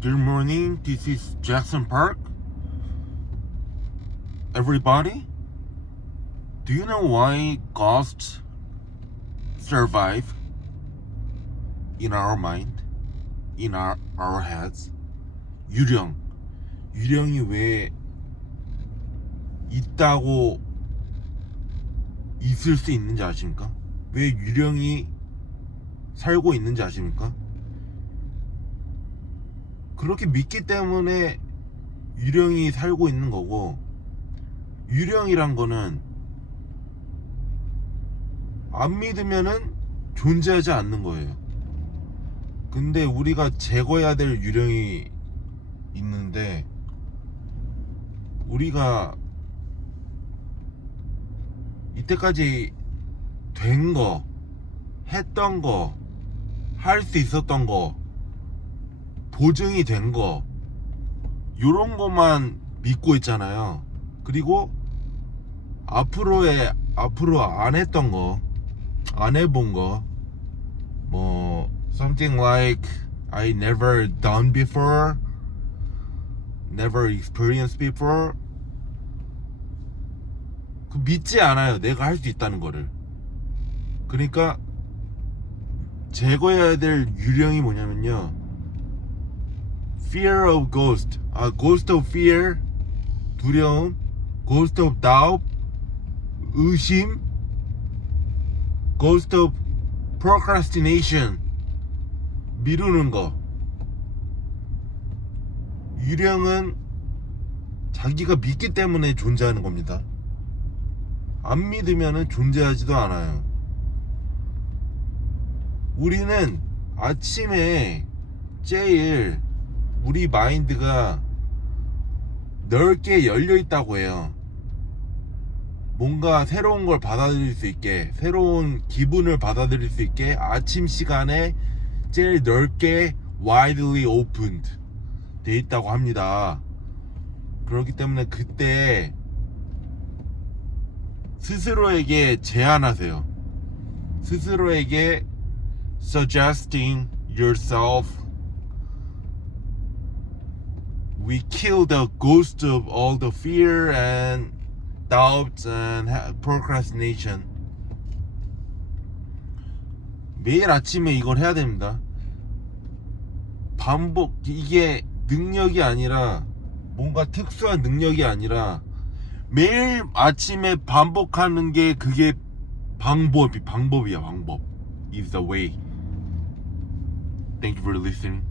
Good morning. This is Jackson Park. Everybody, do you know why ghosts survive in our mind, in our our heads? 유령, 유령이 왜 있다고 있을 수 있는지 아십니까? 왜 유령이 살고 있는지 아십니까? 그렇게 믿기 때문에 유령이 살고 있는 거고 유령이란 거는 안 믿으면은 존재하지 않는 거예요. 근데 우리가 제거해야 될 유령이 있는데 우리가 이때까지 된 거, 했던 거, 할 수 있었던 거, 보증이 된 거, 요런 것만 믿고 있잖아요. 그리고 앞으로의, 앞으로 안 했던 거, 안 해본 거, 뭐, something like I never done before, never experienced before, 그 믿지 않아요. 내가 할 수 있다는 거를. 그러니까 제거해야 될 유령이 뭐냐면요. Fear of ghost. 아, ghost of fear. 두려움. Ghost of doubt. 의심. Ghost of procrastination. 미루는 거. 유령은 자기가 믿기 때문에 존재하는 겁니다. 안 믿으면 존재하지도 않아요. 우리는 아침에 제일 우리 마인드가 넓게 열려 있다고 해요. 뭔가 새로운 걸 받아들일 수 있게, 새로운 기분을 받아들일 수 있게 아침 시간에 제일 넓게 widely opened 돼 있다고 합니다. 그렇기 때문에 그때 스스로에게 제안하세요. 스스로에게 suggesting yourself we kill the ghost of all the fear and doubts and procrastination. 매일 아침에 이걸 해야 됩니다. 반복 이게 능력이 아니라 뭔가 특수한 능력이 아니라 매일 아침에 반복하는 게 그게 방법이 방법이야 방법 is the way. Thank you for listening.